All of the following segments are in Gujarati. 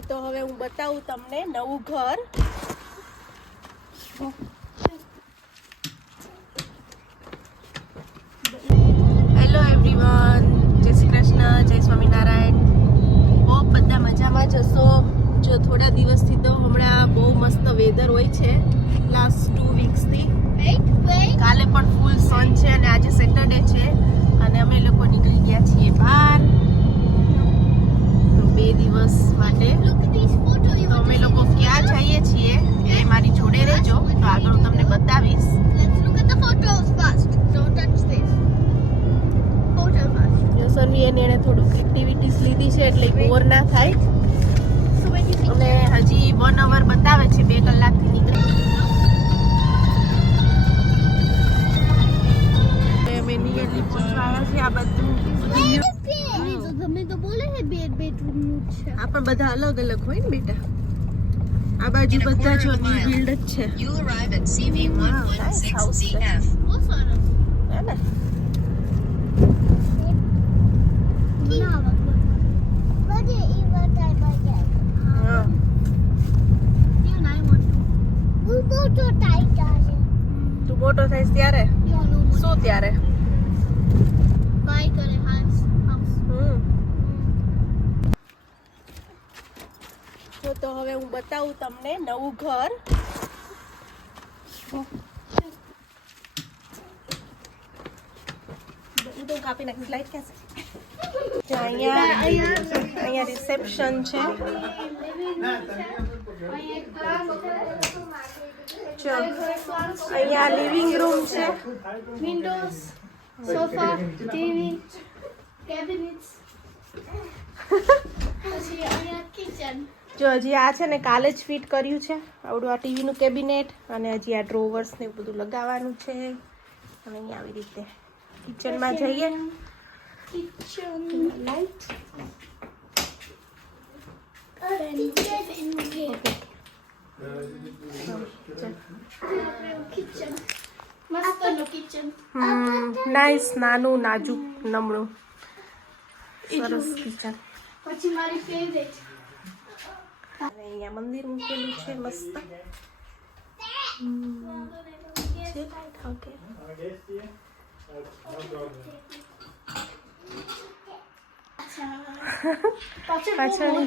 તો હવે હું બતાવું તમને નવું ઘર. હેલો એવરીવન, જય શ્રી કૃષ્ણ, જય સ્વામિનારાયણ. બહુ બધા મજામાં જ હશો. જો થોડા દિવસથી તો હમણાં બહુ મસ્ત વેધર હોય છે લાસ્ટ 2 વીક્સથી. કાલે પણ ફૂલ સન છે અને આજે સેટરડે છે અને અમે લોકો નીકળી ગયા છીએ બહાર તો 2 દિવસ માટે. તો અમે લોકો ક્યાં જઈએ છીએ એ મારી જોડે રહેજો, તો આગળ હું તમને બતાવીશ. સનવી એને થોડુંક એક્ટિવિટીઝ લીધી છે એટલે બોર ના થાય. અને હજી 1 અવર બતાવે છે, 2 કલાકથી નીકળી. અમે નિયરલી પહોંચવા આવ્યા છીએ. આ બધું આ પણ બધા અલગ અલગ હોય ને બેટા. આ બાજુ બધા જો ન્યુ બિલ્ડ જ છે. તું મોટો થઈશ ત્યારે શું ત્યારે તો હવે હું બતાવું તમને નવું ઘર. કાપી નાખી લાઈટ ક્યાં છે? અહીંયા રિસેપ્શન છે. જો અહીંયા લિવિંગ રૂમ છે, વિન્ડોઝ, સોફા, ટીવી, કેબિનેટ્સ. પછી અહીંયા કિચન. જો હજી આ છે ને કાલે જ ફિટ કર્યું છે આવડું આ ટીવીનું કેબિનેટ, અને હજી આ ડ્રોવર્સ ને એવું બધું લગાવવાનું છે. અને અહીંયા આવી રીતે કિચનમાં જઈએ. કિચન લાઈટ કિચન મસ્તનું કિચન. નાઈસ, નાનું નાજુક નમણું સરસ કિચન. પછી મારી ફેવરેટ અને અહીંયા મંદિર મૂકેલું છે મસ્ત. પાછળની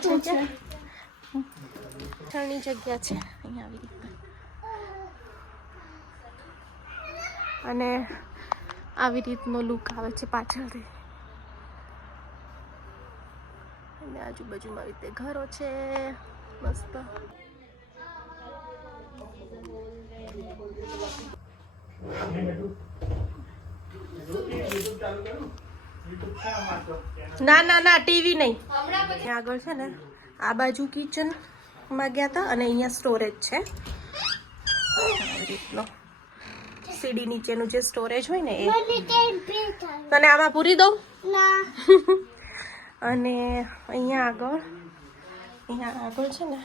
જગ્યા છે અહીંયા આવી રીતે. અને આવી રીતનો લુક આવે છે પાછળથી. અને આજુબાજુમાં આવી રીતે ઘરો છે મસ્ત. ના ના ના, ટીવી નહીં. આગળ છે ને આ બાજુ કિચન માં ગયા હતા અને અહીંયા સ્ટોરેજ છે. સીડી નીચેનું જે સ્ટોરેજ હોય ને એ. તને આમાં પૂરી દઉં? અને અહીંયા આગળ છે ને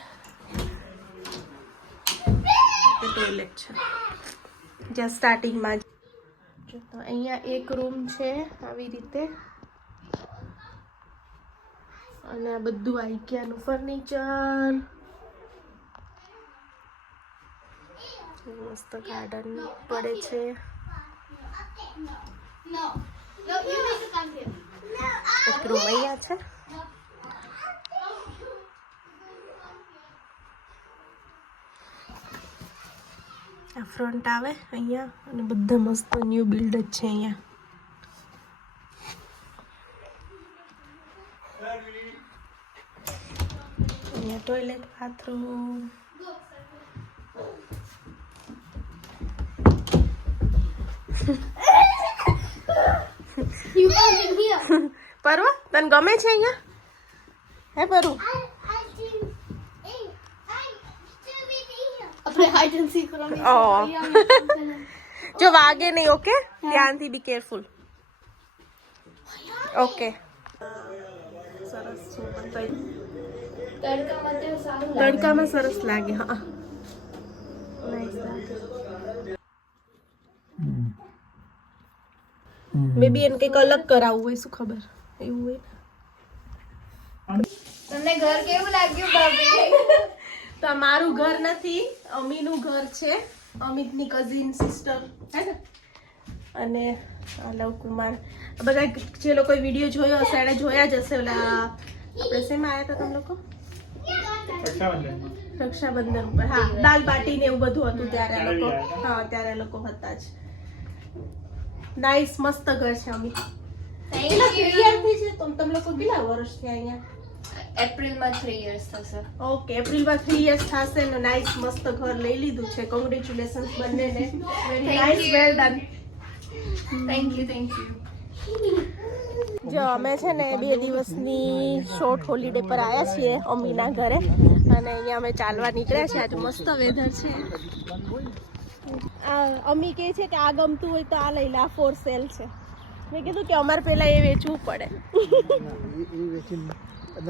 ટોયલેટ છે જ્યાં સ્ટાર્ટિંગમાં જ. તો અહીંયા એક રૂમ છે આવી રીતે. અને આ બધું આઈકિયાનું ફર્નિચર. મસ્ત ગાર્ડન પડે છે. એક રૂમ અહીંયા છે. આ ફ્રન્ટ આવે અહીંયા, અને બધા મસ્ત ન્યુ બિલ્ડ જ છે અહીંયા. અહીંયા ટોયલેટ, બાથરૂમ. પરવા તને ગમે છે અહીંયા? હે પરુ? જો વાગે નહીં, ઓકે? ધ્યાનથી બી કેરફુલ. ઓકે. સરસ છે. તડકામાં સરસ લાગે. હા, મે બી એને કંઈક અલગ કરાવવું હોય, શું ખબર એવું હોય. તમને ઘર કેવું લાગ્યું ભાભી? તો આ મારું ઘર નથી, અમીનું ઘર છે, અમિતની કઝિન સિસ્ટર હે ને. અને આ લવકુમાર, આ બધા જે લોકોએ વિડીયો જોયો હશે એને જોયા જ હશે. ઓલા આપણે શેમાં આવ્યા હતા તમે લોકો? રક્ષાબંધન ઉપર. હા, દાલ બાટી ને એવું બધું હતું ત્યારે આ લોકો. હા, ત્યારે લોકો હતા જ. નાઈસ, મસ્ત ઘર છે અમિત. કેટલા યરથી છે તમે લોકો? કેટલા વર્ષ થયા અહીંયા? એપ્રિલમાં 3 years થશે. ઓકે, એપ્રિલમાં 3 years થશે ને. નાઈસ, મસ્ત ઘર લઈ લીધું છે. કોંગ્રેચ્યુલેશન્સ બંનેને. Very nice, well done. Thank you. જો અમે છે ને 2 દિવસની શોર્ટ હોલિડે પર આવ્યા છીએ અમીના ઘરે, અને અહીંયા અમે ચાલવા નીકળ્યા છે. આજે મસ્ત વેધર છે. અમી કહે છે કે આ ગમતું હોય તો આ લઈ લે, આ ફોર સેલ છે. મેં કીધું કે અમારે પહેલા એ વેચવું પડે.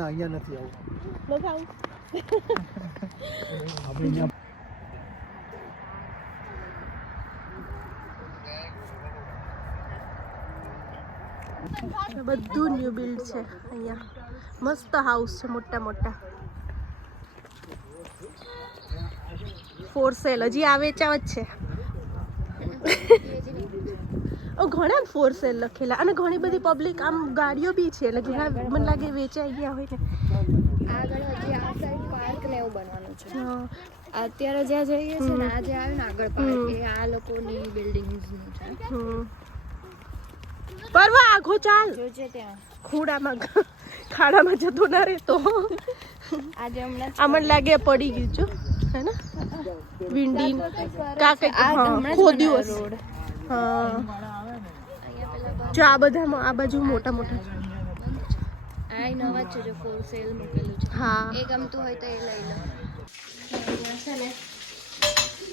અહીંયા નથી આવું. બધું ન્યુ બિલ્ડ છે અહીંયા. મસ્ત હાઉસ છે, મોટા મોટા. ફોર સેલ હજી આ વેચાવ જ છે. ઘણા ફોર સેલ લખેલા, અને ઘણી બધી પબ્લિક આમ ગાડીઓ બી છે, એટલે ઘણા મને લાગે વેચાઈ ગયા હોય ને. આગળ હજી આ સાઈડ પાર્ક ને એવું બનવાનું છે. અત્યારે જ્યાં જઈએ છે ને, આ જે આવ્યું ને આગળ પાર્ક, એ આ લોકોની બિલ્ડિંગ્સનું છે. પરવા આઘો ચાલ, જોજે ત્યાં ખૂડામાં ખાડામાં જતો ના રહેતો. આજે હમણાં આ મને લાગે પડી ગયું છું, હે ને? વિંડી કાકે ખોદ્યું હશે. હા, જો આ બધામાં આ બાજુ મોટા મોટા છે. આ નવા જ છે, જો ફોર સેલ મૂકેલું છે. હા, એ ગમતું હોય તો એ લઈ લો. અહીંયા છે ને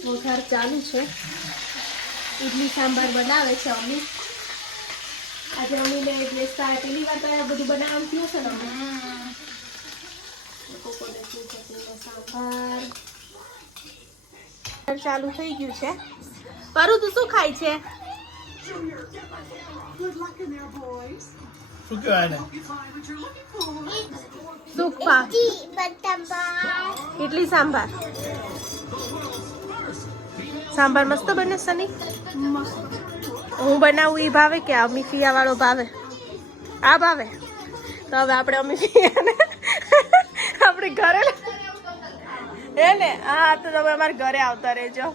વઘાર ચાલુ છે. ઇડલી સાંભાર બનાવે છે અમી. આજે અમીને બેસતા પહેલી વાર તો આ બધું બનાવવાનું થયું છે ને. કોકોનટની ચટણીનો સાંભાર ચાલુ થઈ ગયું છે. પરું તું શું ખાય છે? શું કહેવાય ને? સુખપા, ઇડલી સાંભાર. સાંભાર મસ્ત બને સની. હું બનાવું એ ભાવે કે અમી ફિયા વાળો ભાવે? આ ભાવે. તો હવે આપણે અમી ફિયાને આપણે ઘરે હે ને. હા, તો તમે અમારા ઘરે આવતા રહેજો.